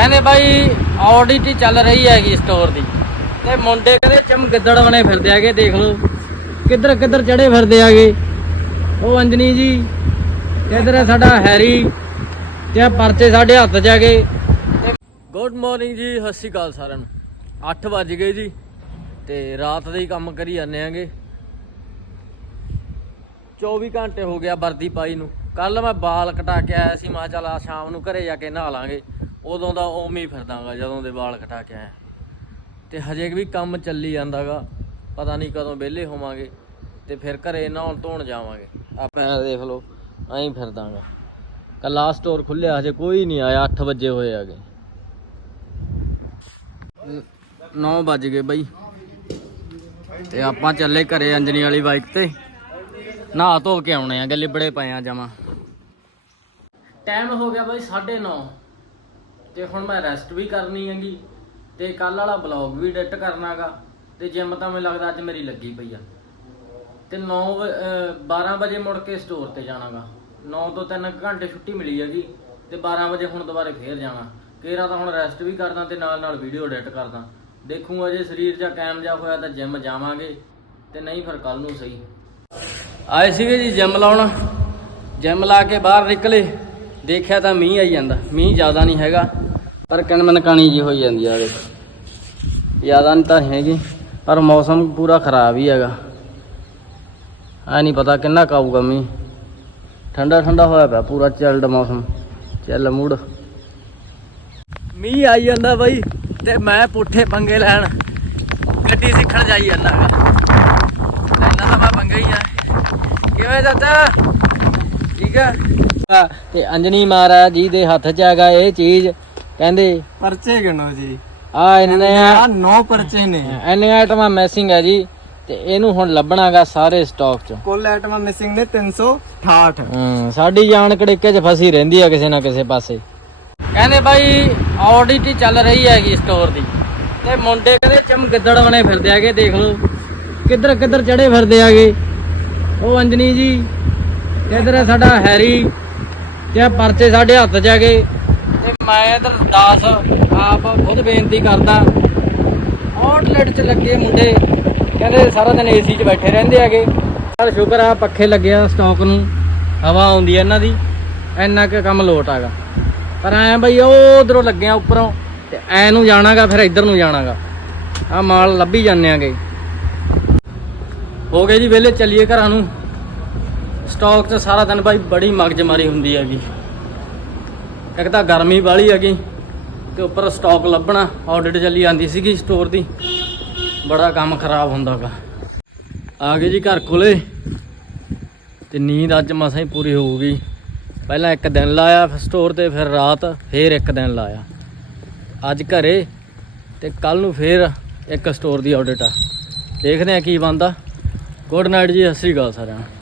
ਕਹਿੰਦੇ ਬਾਈ ਆਡੀਟੀ ਚੱਲ ਰਹੀ ਹੈਗੀ ਸਟੋਰ ਦੀ। ਤੇ ਮੁੰਡੇ ਕਹਿੰਦੇ ਚਮ ਗਿੱਦੜ ਬਣੇ ਫਿਰਦੇ ਹੈਗੇ, ਦੇਖ ਲਓ। ਕਿੱਧਰ ਕਿੱਧਰ ਚੜੇ ਫਿਰਦੇ ਹੈਗੇ। ਉਹ ਅੰਜਨੀ ਜੀ, ਇਧਰ ਹੈ ਸਾਡਾ ਹੈਰੀ, ਤੇ ਪਰਚੇ ਸਾਡੇ ਹੱਥ 'ਚ ਹੈਗੇ। ਗੁੱਡ ਮਾਰਨਿੰਗ ਜੀ, ਸਤਿ ਸ਼੍ਰੀ ਅਕਾਲ ਸਾਰਿਆਂ ਨੂੰ। 8 ਵੱਜ ਗਏ ਜੀ, ਤੇ ਰਾਤ ਦੇ ਹੀ ਕੰਮ ਕਰੀ ਜਾਂਦੇ ਆਂਗੇ 24 ਘੰਟੇ ਹੋ ਗਿਆ ਵਰਦੀ ਪਾਈ ਨੂੰ। ਕੱਲ ਮੈਂ ਬਾਲ ਕਟਾ ਕੇ ਆਇਆ ਸੀ, ਮੈਂ ਚਲ ਆ ਸ਼ਾਮ ਨੂੰ ਘਰੇ ਜਾ ਕੇ ਨਹਾ ਲਾਂਗੇ। ਉਦੋਂ ਦਾ ਉਵੇਂ ਹੀ ਫਿਰਦਾਗਾ, ਜਦੋਂ ਦੇ ਵਾਲ ਕਟਾ ਕੇ ਆਇਆ। ਤੇ ਹਜੇ ਵੀ ਕੰਮ ਚੱਲੀ ਜਾਂਦਾਗਾ, ਪਤਾ ਨਹੀਂ ਕਦੋਂ ਵਿਹਲੇ ਹੋਵਾਂਗੇ, ਤੇ ਫਿਰ ਘਰੇ ਨਹਾਉਣ ਧੋਣ ਜਾਵਾਂਗੇ। ਆਪਾਂ ਦੇਖ ਲਓ, ਐਂ ਫਿਰਦਾਗਾ। ਕੱਲਾ ਸਟੋਰ ਖੁੱਲਿਆ, ਹਜੇ ਕੋਈ ਨਹੀਂ ਆਇਆ 8 ਵਜੇ ਹੋਏ ਆਗੇ 9 ਵੱਜ ਗਏ ਬਾਈ। ਤੇ ਆਪਾਂ ਚੱਲੇ ਘਰੇ ਅੰਜਨੀ ਵਾਲੀ ਬਾਈਕ ਤੇ। ਨਹਾ ਧੋ ਕੇ ਆਉਣੇ ਆ ਗੱਲੇ ਬੜੇ ਪਏ ਆ ਜਮਾ। ਟਾਈਮ ਹੋ ਗਿਆ ਬਾਈ 9:30 ਤੇ ਹੁਣ ਮੈਂ ਰੈਸਟ ਵੀ ਕਰਨੀ ਹੈਗੀ ਤੇ ਕੱਲ ਵਾਲਾ ਬਲੌਗ ਵੀ ਐਡਿਟ ਕਰਨਾਗਾ ਤੇ ਜਿਮ ਤਾਂ ਮੈਨੂੰ ਲੱਗਦਾ ਅੱਜ ਮੇਰੀ ਲੱਗੀ ਪਈ ਆ। ਤੇ 9 12 ਵਜੇ ਮੁੜ ਕੇ ਸਟੋਰ ਤੇ ਜਾਣਾਗਾ। 9 ਤੋਂ 3 ਘੰਟੇ ਛੁੱਟੀ ਮਿਲੀ ਹੈਗੀ ਤੇ 12 ਵਜੇ ਹੁਣ ਦੁਬਾਰੇ ਫੇਰ ਜਾਣਾ। ਕੇਰਾ ਤਾਂ ਹੁਣ ਰੈਸਟ ਵੀ ਕਰਦਾ ਤੇ ਨਾਲ ਨਾਲ ਵੀਡੀਓ ਐਡਿਟ ਕਰਦਾ। ਦੇਖੂਗਾ ਜੇ ਸਰੀਰ ਜਾਂ ਕਾਇਮ ਜਾ ਹੋਇਆ ਤਾਂ ਜਿਮ ਜਾਵਾਂਗੇ ਤੇ ਨਹੀਂ ਫਿਰ ਕੱਲ ਨੂੰ ਸਹੀ। ਆਏ ਸੀਗੇ ਜੀ ਜਿਮ ਲਾਉਣ। ਜਿਮ ਲਾ ਕੇ ਬਾਹਰ ਨਿਕਲੇ। ਦੇਖਿਆ ਤਾਂ ਮੀਂਹ ਆਈ ਜਾਂਦਾ। ਮੀਂਹ ਜ਼ਿਆਦਾ ਨਹੀਂ ਹੈਗਾ ਪਰ ਕਿਣਮਨ ਕਾਣੀ ਜੀ ਹੋਈ ਜਾਂਦੀ ਆ ਦੇਖ ਜ਼ਿਆਦਾ ਨਹੀਂ ਤਾਂ ਹੈਗੀ ਪਰ ਮੌਸਮ ਪੂਰਾ ਖਰਾਬ ਹੀ ਹੈਗਾ। ਆ ਨਹੀਂ ਪਤਾ ਕਿੰਨਾ ਕਾਊਗਾ ਮੀਂਹ। ਠੰਡਾ ਠੰਡਾ ਹੋਇਆ ਪਿਆ ਪੂਰਾ ਚਿਲਡ ਮੌਸਮ ਚੱਲ ਮੂਡ ਮੀਂਹ ਆਈ ਜਾਂਦਾ ਬਾਈ ਤੇ ਮੈਂ ਪੁੱਠੇ ਪੰਗੇ ਲੈਣ ਗੱਡੀ ਸਿੱਖਣ ਜਾਈ ਜਾਂਦਾ ਗਾ ਲੈਣਾ ਤਾਂ ਮੈਂ ਪੰਗਾ ਹੀ ਆ। ਕਿਵੇਂ ਚਾਚਾ? ਠੀਕ ਆ ਆ, ਤੇ ਅੰਜਨੀ ਮਹਾਰਾਜ ਜੀ ਦੇ ਹੱਥ 'ਚ ਹੈਗਾ ਇਹ ਚੀਜ਼। ਕਹਿੰਦੇ ਪਰਚੇ ਗਿਣੋ ਜੀ। ਆ ਇੰਨੇ ਆ 9 ਪਰਚੇ ਨੇ। ਇੰਨੇ ਆਈਟਮਾਂ ਮੈਸਿੰਗ ਹੈ ਜੀ। ਤੇ ਇਹਨੂੰ ਹੁਣ ਲੱਭਣਾਗਾ ਸਾਰੇ ਸਟਾਕ 'ਚ। ਕੁੱਲ ਆਈਟਮਾਂ ਮਿਸਿੰਗ ਨੇ 368 ਹੂੰ ਸਾਡੀ ਜਾਨ ਕੜਿੱਕੇ 'ਚ ਫਸੀ ਰਹਿੰਦੀ ਆ ਕਿਸੇ ਨਾ ਕਿਸੇ ਪਾਸੇ। ਕਹਿੰਦੇ ਬਾਈ ਆਡੀਟੀ ਚੱਲ ਰਹੀ ਹੈਗੀ ਸਟੋਰ ਦੀ। ਤੇ ਮੁੰਡੇ ਕਹਿੰਦੇ ਚਮ ਗਿੱਦੜ ਬਣੇ ਫਿਰਦੇ ਹੈਗੇ ਦੇਖ ਲਓ। ਕਿੱਧਰ ਕਿੱਧਰ ਚੜੇ ਫਿਰਦੇ ਹੈਗੇ। ਉਹ ਅੰਜਨੀ ਜੀ ਇਧਰ ਹੈ ਸਾਡਾ ਹੈਰੀ। ਤੇ ਪਰਚੇ ਸਾਡੇ ਹੱਥ 'ਚ ਹੈਗੇ। ਤੇ ਮੈਂ ਇਧਰ 10 ਆਪ ਖੁਦ ਬੇਨਤੀ ਕਰਦਾ ਆਊਟਲੈਟ 'ਚ ਲੱਗੇ ਮੁੰਡੇ, ਕਹਿੰਦੇ ਸਾਰਾ ਦਿਨ ਏਸੀ 'ਚ ਬੈਠੇ ਰਹਿੰਦੇ ਹੈਗੇ। ਪਰ ਸ਼ੁਕਰ ਆ, ਪੱਖੇ ਲੱਗਿਆ ਆ ਸਟਾਕ ਨੂੰ, ਹਵਾ ਆਉਂਦੀ ਹੈ ਇਹਨਾਂ ਦੀ, ਇੰਨਾ ਕੁ ਕੰਮ ਲੋਟ ਆਗਾ ਪਰ ਐ ਬਈ ਉਹ ਉਧਰੋਂ ਲੱਗਿਆ ਉੱਪਰੋਂ, ਤੇ ਐ ਨੂੰ ਜਾਣਾਗਾ, ਫਿਰ ਇੱਧਰ ਨੂੰ ਜਾਣਾਗਾ। ਆ ਮਾਲ ਲੱਭੀ ਜਾਂਦੇ ਆਗੇ। ਹੋ ਗਏ ਜੀ ਵੇਲੇ ਚੱਲੀਏ ਘਰਾਂ ਨੂੰ। ਸਟਾਕ 'ਚ ਸਾਰਾ ਦਿਨ ਬਾਈ ਬੜੀ ਮਗਜਮਾਰੀ ਹੁੰਦੀ ਹੈਗੀ। ਇੱਕ ਤਾਂ ਗਰਮੀ ਵਾਲੀ ਹੈਗੀ ਤੇ ਉੱਪਰ ਸਟਾਕ ਲੱਭਣਾ ਆਡਿਟ ਚੱਲੀ ਆਂਦੀ ਸੀਗੀ ਸਟੋਰ ਦੀ। ਬੜਾ ਕੰਮ ਖਰਾਬ ਹੁੰਦਾਗਾ ਆ ਗਏ ਜੀ ਘਰ ਕੋਲੇ ਤੇ ਨੀਂਦ ਅੱਜ ਮਸਾਂ ਹੀ ਪੂਰੀ ਹੋਊਗੀ। ਪਹਿਲਾਂ ਇੱਕ ਦਿਨ ਲਾਇਆ ਸਟੋਰ ਤੇ, ਫਿਰ ਰਾਤ ਫਿਰ ਇੱਕ ਦਿਨ ਲਾਇਆ। ਅੱਜ ਘਰੇ ਤੇ ਕੱਲ ਨੂੰ ਫਿਰ ਇੱਕ ਸਟੋਰ ਦੀ ਆਡਿਟ ਆ। ਦੇਖਦੇ ਆ ਕੀ ਬਣਦਾ। ਗੁੱਡ ਨਾਈਟ ਜੀ, ਸਤਿ ਸ਼੍ਰੀ ਅਕਾਲ ਸਾਰਿਆਂ ਨੂੰ।